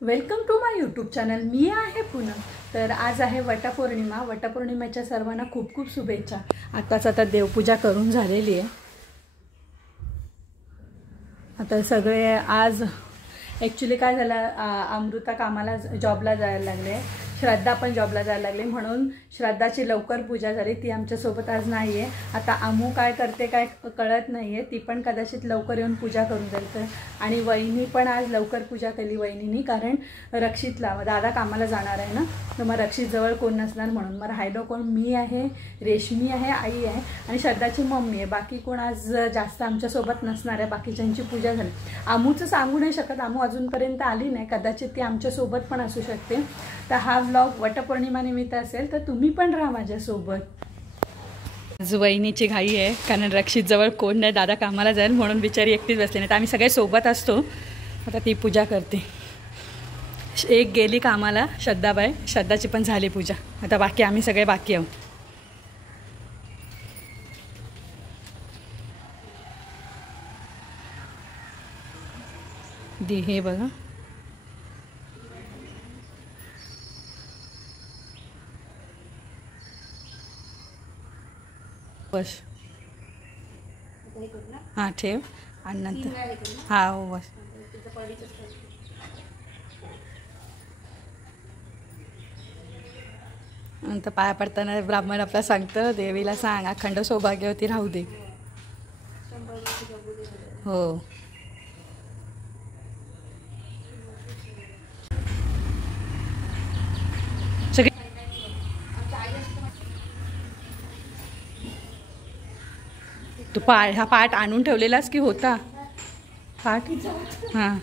Welcome to my YouTube channel. मी आहे पूनम. तर आज आहे वटपौर्णिमा. वटपौर्णिमेच्या सर्वांना खूप खूप शुभेच्छा. आता देवपूजा करून झालेली आहे. आता सगळे आज ॲक्च्युली काय झालं, अमृता कामाला जॉबला जायला लागले, श्रद्धा पण जॉबला जायला लागली, म्हणून श्रद्धाची लवकर पूजा झाली. ती आमच्यासोबत आज नाही आहे. आता अमू काय करते काय कळत नाही आहे. ती पण कदाचित लवकर येऊन पूजा करून जाईल. तर आणि वहिनी पण आज लवकर पूजा केली वहिनीनी, कारण रक्षितला दादा कामाला जाणार आहे ना, तर मग रक्षितजवळ कोण नसणार म्हणून. मग राहिलो कोण, मी आहे, रेशमी आहे, आई आहे आणि श्रद्धाची मम्मी आहे. बाकी कोण आज जास्त आमच्यासोबत नसणार आहे. बाकीच्यांची पूजा झाली. अमूचं सांगू नाही शकत, अमू अजूनपर्यंत आली नाही, कदाचित ती आमच्यासोबत पण असू शकते. तर हा व्लॉग वटपौर्णिमा निमित्त असेल, तर तुम्ही पण राहा माझ्यासोबत. आज वहिनीची घाई आहे, कारण रक्षितजवळ कोण नाही, दादा कामाला जाईल म्हणून बिचारी एकटीच बसली. नाही तर आम्ही सगळे सोबत असतो. आता ती पूजा करते. एक गेली कामाला श्रद्धाबाई, श्रद्धाची पण झाली पूजा. आता बाकी आम्ही सगळे बाकी आहोत. दी हे बघा, बस हां ठेव आणि नंतर हां हो बस. नंतर पाया पडताना ब्राह्मण आपला सांगतं, देवीला सांग अखंड सौभाग्यवती राहू दे. हो सगळे. तू हा पाठ आणून ठेवलेलास की होता पाठ? हां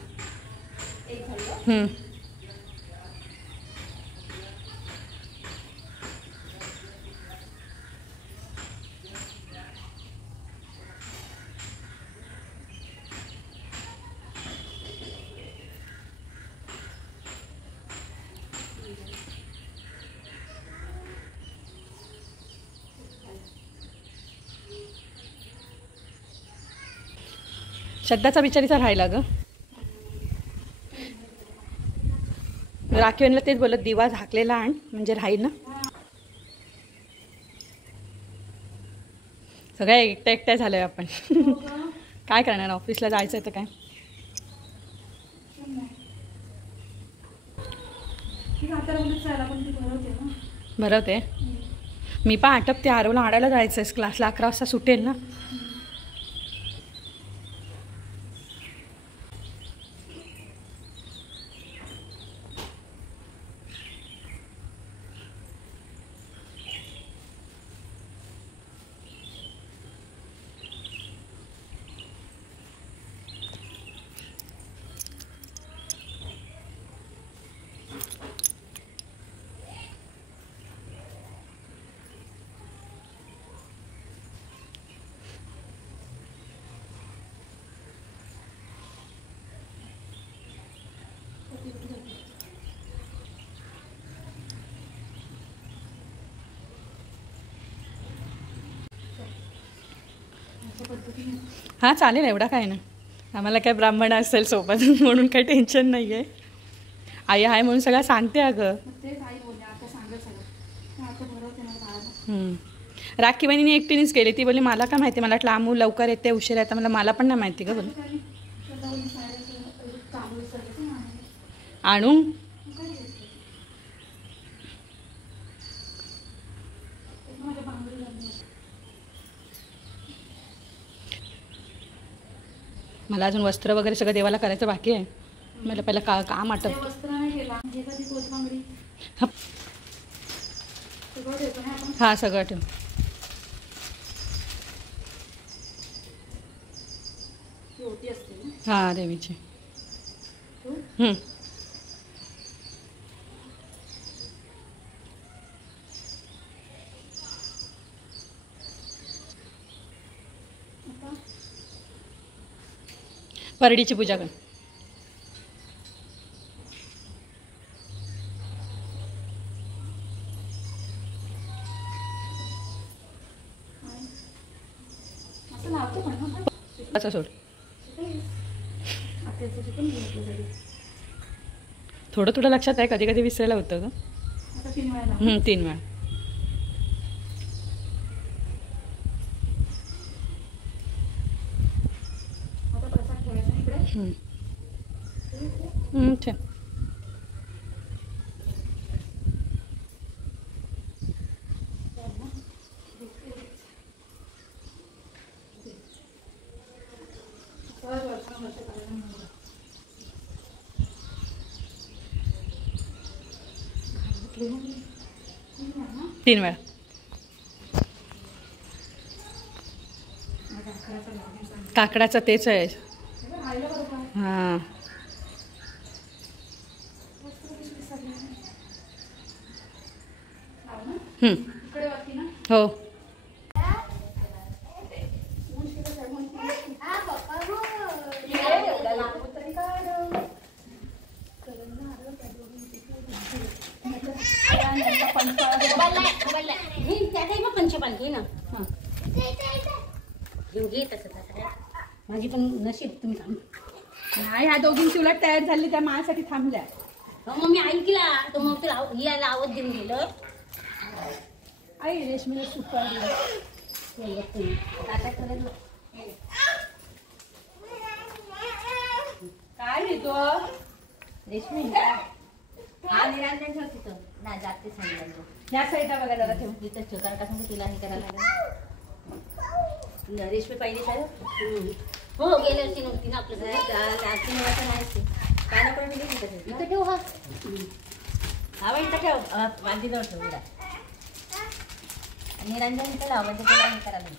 श्रद्धाचा बिचारीचा राहिला ग. राखीवनला तेच बोलत, दिवा झाकलेला आण म्हणजे राहील ना. सगळ्या एकट्या एकट्या झालोय आपण. काय करणार, ऑफिसला जायचं तर काय. भरवते मी पण आटपते. आरवला आणायला जायचं आहे, क्लासला 11 वाजता सुटेल ना. हां चालेल, एवढा काय ना. आम्हाला काय ब्राह्मण असेल सोबत म्हणून काही टेन्शन नाही आहे. आई आहे म्हणून सगळं सांगते अगं. राखी बहिणीने एकटीनेच केली. ती बोलली मला काय माहिती, मला वाटलं आमू लवकर येते उशीर येते, मला पण नाही माहिती ग. बोल आणू. मला अजून वस्त्र वगैरे सगळं देवाला करायचं बाकी आहे. मला पहिलं काम आठवतं. हां सगळं ठेव. हां देवीची. परडीची पूजा कर. असं सोड. थोडं थोडं लक्षात आहे, कधी कधी विसरायला होतं ग. 3 वेळा. 3 वेळा. ठेव. तीन वेळा. काकडाचं तेच आहे. हां हो. माझी पण नशीब तुम्ही नाही, ह्या दोघींची उलट तयार झाली, त्या माझ्यासाठी थांबल्या. मग मी ऐकला तो, मग तुला यायला आवाज देऊन गेलं. आई रेशमीला सुपारी काय देतो रेशमी. हा निरांजन ठेव तिथं ना, जाते सांगितलं. ह्या साईडला बघा जरा ठेव. तिथं चोकार टाकून तिला हे करायला लागलं. रेशमी पाहिजे काय हो गेल्या वर्षी नव्हती ना आपलं आरती निवासा नाही काय ना पण इथं ठेव. हा हा इथं ठेव, वांदीजवळ ठेव. निरंजन इथं लाव म्हणजे तुला हे करायला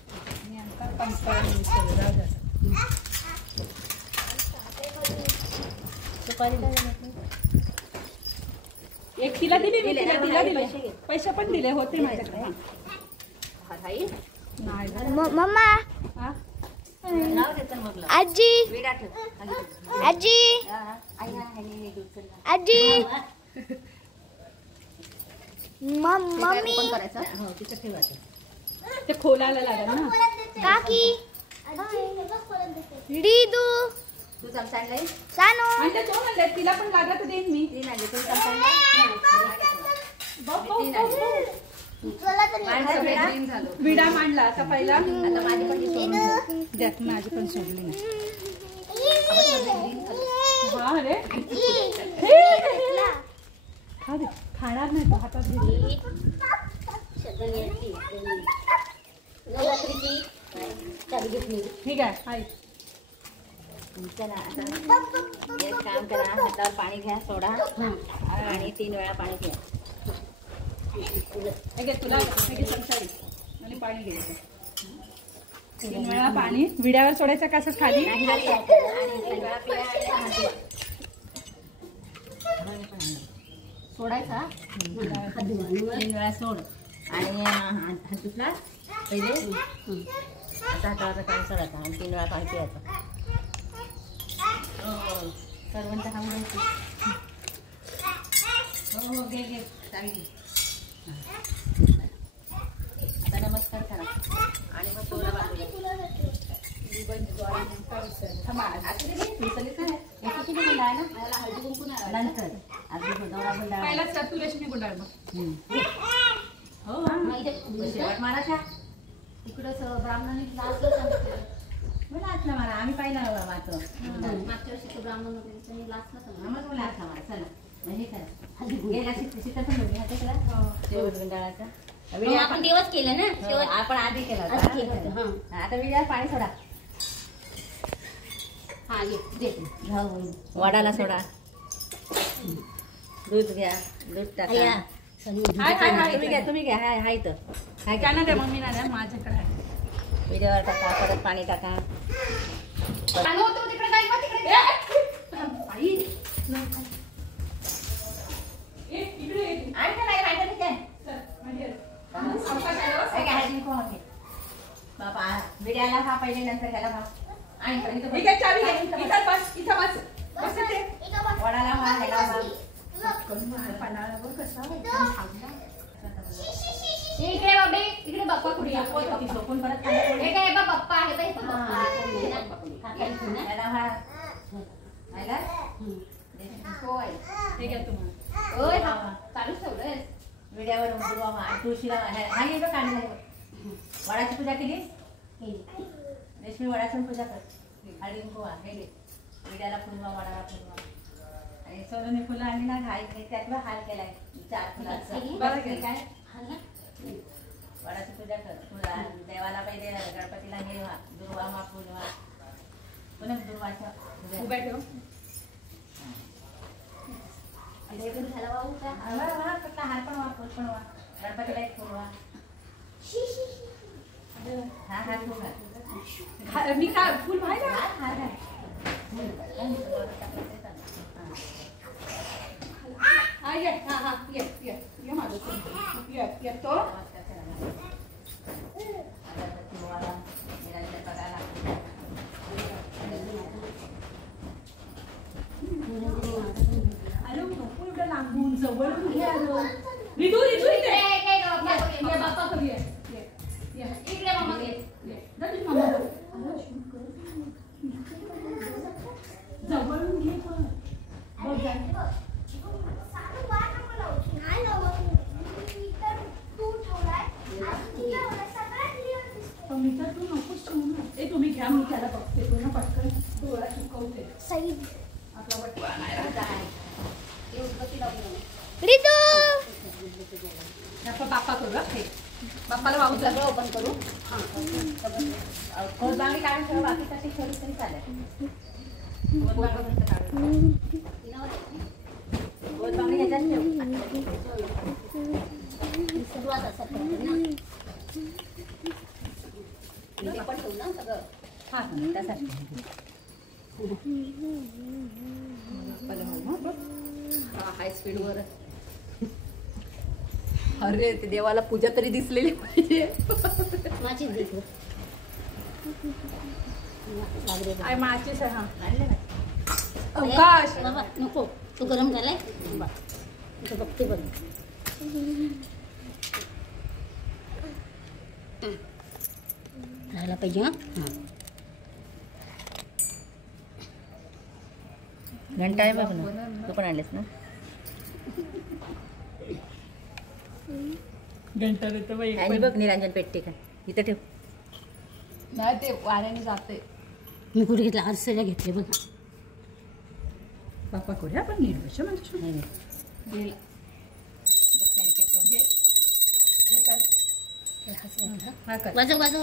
सुपारी एक तिला दिली, तिला दिले पैसे पण दिले होते माझ्याकडे. मम्मा आजी आजी आजी मम्मी ते खोलायला लागलं ना. काकी दीदू तू चमचा सानू आणि त्या दोन आणल्या, तिला पण लागत देईन मी. तीन आणले तू चमचा विडा मांडला आता पहिला. आता माझी पण द्यात माझी पण सोडली नाही. हा रे खा दे, खाणार नाही तो हातात घे. ठीक आहे. हाय चला आता एक काम करा, हातावर पाणी घ्या, सोडा आणि 3 वेळा पाणी घ्या. तुला आणि पाणी घ्यायचं. 3 वेळा पाणी विड्यावर सोडायचं का असं खाली. सोडायचा 3 वेळा सोड आणि हात धुतला पहिले. आता हातावरचं पाणी सोडायचं आणि 3 वेळा पाणी पियायचं. सर्वांचं खाऊन घ्यायचं. हो घे घे चांगली. आता नमस्कार करा आणि मग सोडा बाजूला. नंतर तू रेशमी गुंडाळ शेवट मारायचा. इकडं ब्राह्मणांनी लाचला मारा. आम्ही पाहिला मात्र मागच्या वर्षी ब्राह्मण लाचला मारा. चला हे करा गेला शीतल पण शेवट गुंडाळाचा. आपण तेव्हाच केलं ना, आपण आधी केला होता. आता विड्यावर पाणी सोडा. हा वडाला सोडा. दूध घ्या, दूध टाका. तुम्ही घ्या. हाय तर हाय काय ना द्या मम्मी ना द्या, माझ्याकडे आहे. विड्यावर टाका, परत पाणी टाका. बाबा विड्याला खा पहिले, नंतर त्याला खा. वडाला खा, ह्याला खा. इकडे बाबे, इकडे बाप्पा कुठे झोपून परत हे काय बाप्पा आहे हो आई. हे घ्या तुम्हाला. ओय हा चालूच ठेवलंय. विड्यावर गुरुवा आणि तुळशीला हा ये बघ काढला वडाची पूजा केली रेशमी वडाची पूजा कर हळदी कुंकू हे घे विड्याला फुलवा वडाला फुलवा आणि सोनूने फुलं आणली ना घाई त्यातला हार केलाय 4 फुलाचा बरं केलं. काय वडाची पूजा कर फुला देवाला पहिले गणपतीला हे दुर्वा मा फुलवा पुन्हा दुर्वाच्या उभ्या ठेव. झाला वाहू का हार पण वा फुल पण वा गणपतीला एक फुलवा हा हार फुलवा मी काय फुल पाहिजे हार हार हा ये हा हा ये माझं येतो. अरे नको एवढं लांबून जवळून घे. रितू रितू इथे काय गं बाप्पा ये बाप्पा करूया. इकडे मम्मा घे. जा तुझी मम्मा. जवळून घे पण बघ जा. मी तर तू नकोच ठेवू ना. ए तुम्ही घ्या मी त्याला बघते तू ना पटकन डोळा चुकवते. आपला बट्टा नाही राहत आहे. आपण बाप्पा करू हे बाप्पाला वाहू सगळं ओपन करू खोलबांगडी काढून ठेव बाकी कशी ठेवली तरी चालेल खोलबांगडी ह्याच्यात ठेव पण ठेवू ना सगळं हा त्यासाठी हाय स्पीड वर. अरे ते देवाला पूजा तरी दिसलेली पाहिजे. माझी देखो आय माचीस आहे. हा आणले ना अवकाश बाबा नको तू गरम झालाय बघते बघ राहायला पाहिजे हा घंटा आहे बघ ना तू पण आणलेस ना घंटा देतो बाई. आणि बघ निरंजन पेट्टी का इथं ठेव नाही ते वाऱ्याने जाते. मी कुठे घेतला आरसेला घेतले बघ बाप्पा करूया आपण निर्वश म्हणजे नाही वाजव वाजव वाजव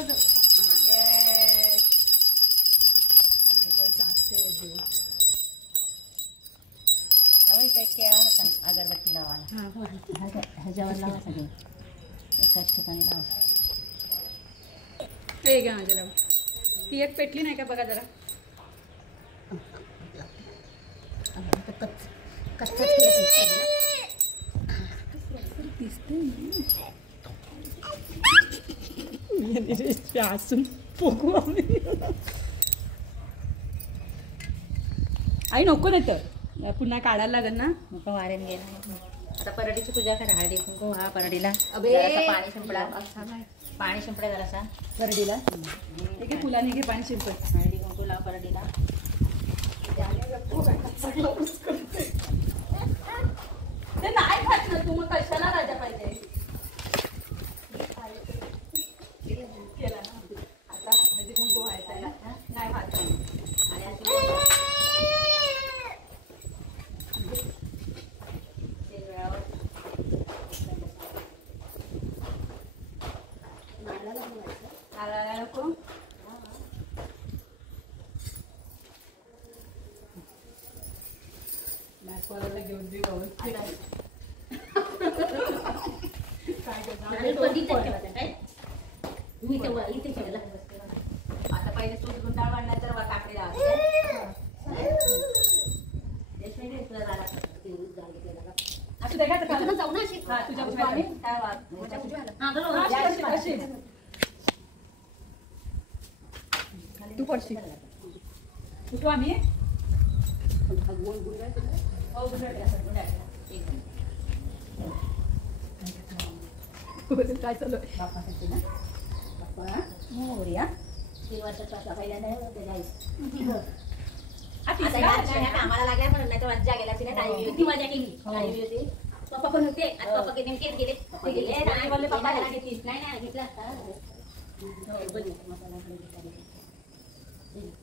अगरबत्ती लावायला ह्याच्यावर लावा सगळं एकाच ठिकाणी लावा ते घ्या माझ्याला. ती एक पेटली नाही का बघा जरा. असून पोकू आई नको नाही तर पुन्हा काढायला लागेल ना. मग वाऱ्याने गेला आता परडीची पूजा करा हळदी कुंकू हा परडीला अबे. जरासा पाणी शिंपडा पाणी शिंपडा जरासा परडीला ठीक आहे. फुलाने घे पाणी शिरपत. हळदी कुंकू लाव परडीला ते नाही खात ना तू मग कशाला राजा पाहिजे केला ना. आता हळदी कुंकू व्हायचा नाही खात आणि नको. घेऊन दे आता पहिले सूट गुंडाळ वाढला तर काकडी लावायची असं ते काय तर जाऊ ना अशी हा तुझ्या तू पडशील कुठू आम्ही काय चालू आहे बाप्पासाठी ना बाप्पा मोरया 3 वर्षाचा पहिल्यांदा कामाला लागल्या म्हणून नाही तर मज्जा गेला तिने टाळी होती मजा केली टाळी होती पप्पा पण होते आता पप्पा नेमके गेले नाही बोलले पप्पा त्याला घेतली नाही घेतला असता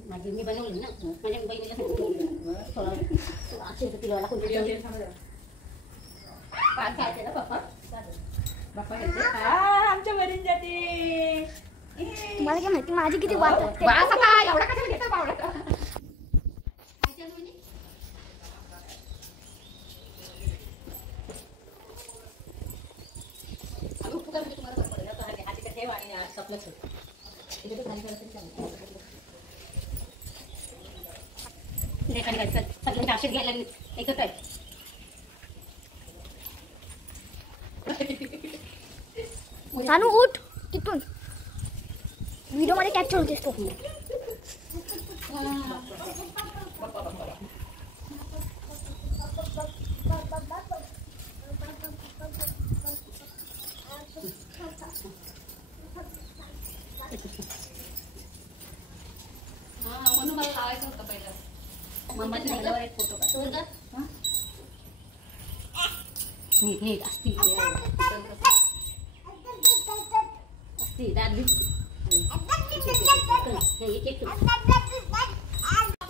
माझी मी बनवली ना माझ्या बहिणीला किलोला कोणती पाच खायचे ना पप्पा पप्पा आमच्या वरील जाते तुम्हाला काय माहिती माझी किती वाट एवढा कशाला घेता बावडा सगळ्यांनी औषध घ्यायला एकच आहे सानू उठ तिथून व्हिडिओ मध्ये कॅप्चर होतेस तो म्हणून मला लावायचं होतं पहिलं मम्माच्या मुलावर एक फोटो काढ नीट असती दादी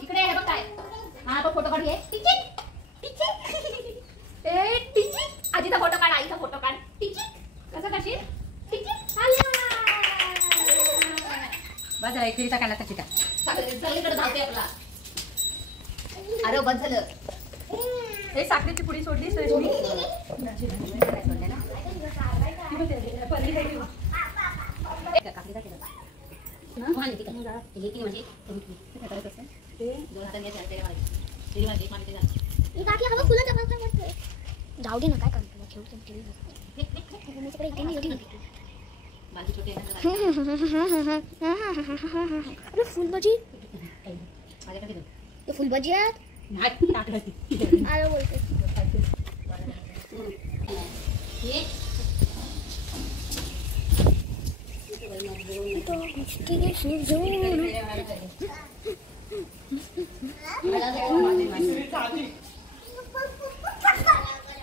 इकडे आहे बघ काय हा बघ फोटो काढ घे आजीचा फोटो काढ आईचा फोटो काढ कसं काढशील बाजार एक काढला त्याची का सगळीकडे धावते आपला अरे बस झालं हे साखरेची पुडी सोडली रश्मी जाऊ दे ना काय करतो अरे फुलभाजी फुलभाजी अरे बोलते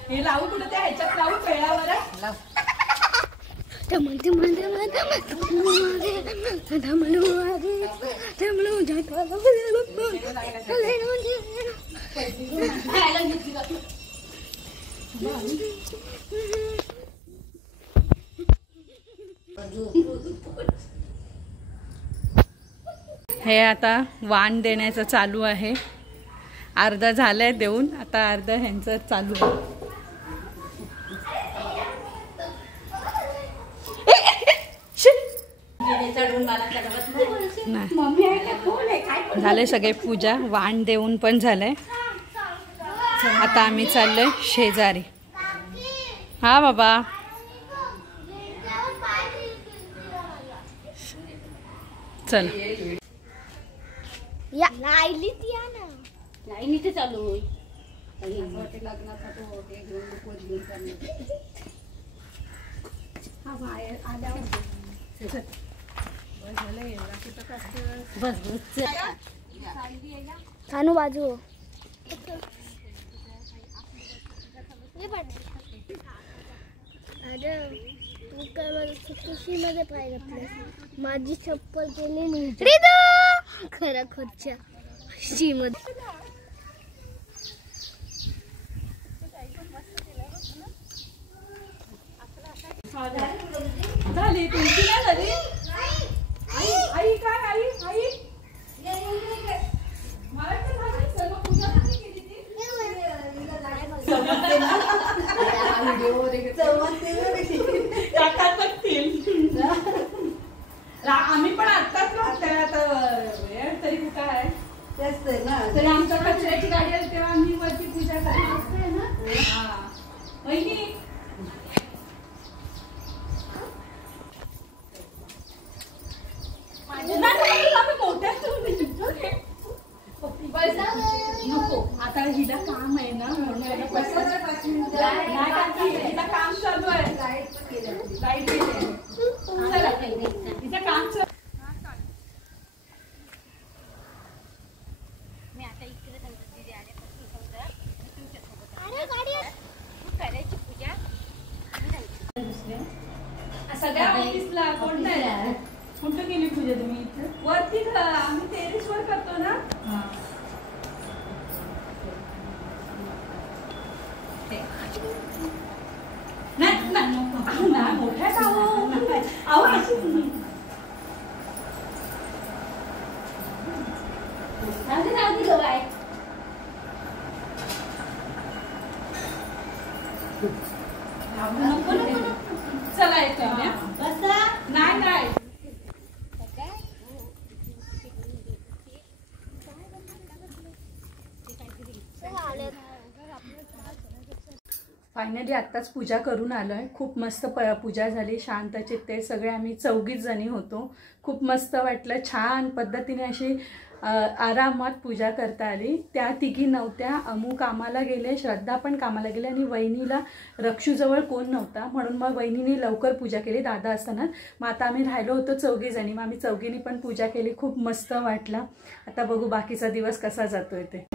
हे लावू कुठं त्या ह्याच्यात लावू पेळावर हे आता वाण देण्याचं चालू आहे अर्धा झालंय देऊन आता अर्धा ह्यांचं चालू आहे झाले सगळे पूजा वाण देऊन पण झालंय आता आम्ही चाललोय शेजारी हा बाबा चल या लाईली ती ना नाही नीट चालू बस सानू बाजू अरे तू काय मला खुशी मध्ये पाहिजे आपल्या माझी चप्पल केली नाही खरा खोच्या शी मध्ये झाली तुमची नाही झाली आई आई काय आई आई मला तर झाली सर्व पूजा नाही केली ती आम्ही पण आत्ताच तरी कुठं आहे तरी आमच्या कचऱ्याची गाडी आली तेव्हा आम्ही वरती पूजा करतो ना वहिनी नको आता हिला काम आहे ना म्हणून हिला काम चालू आहे लाईट हिचं काम चालू मी आता कोण नाही कुठं केली पूजा तुम्ही इथं वरती आम्ही टेरेसवर करतो ना मोठ्या चला येतो नाही नाही फायनली आत्ताच पूजा करून आलोय. खूप मस्त पूजा झाली. शांत चित्ते सगळे आम्ही 4 जणी होतो. खूप मस्त वाटलं. छान पद्धतीने अशी आरामात पूजा करता आली. त्या 3 नव्हत्या. अमू कामाला गेले, श्रद्धा पण कामाला गेले आणि वहिनीला रक्षूजवळ कोण नव्हता म्हणून मग वहिनीने लवकर पूजा केली दादा असताना. मग आता आम्ही राहिलो होतो 4 जणी. मग आम्ही 4नी पण पूजा केली. खूप मस्त वाटलं. आता बघू बाकीचा दिवस कसा जातोय ते.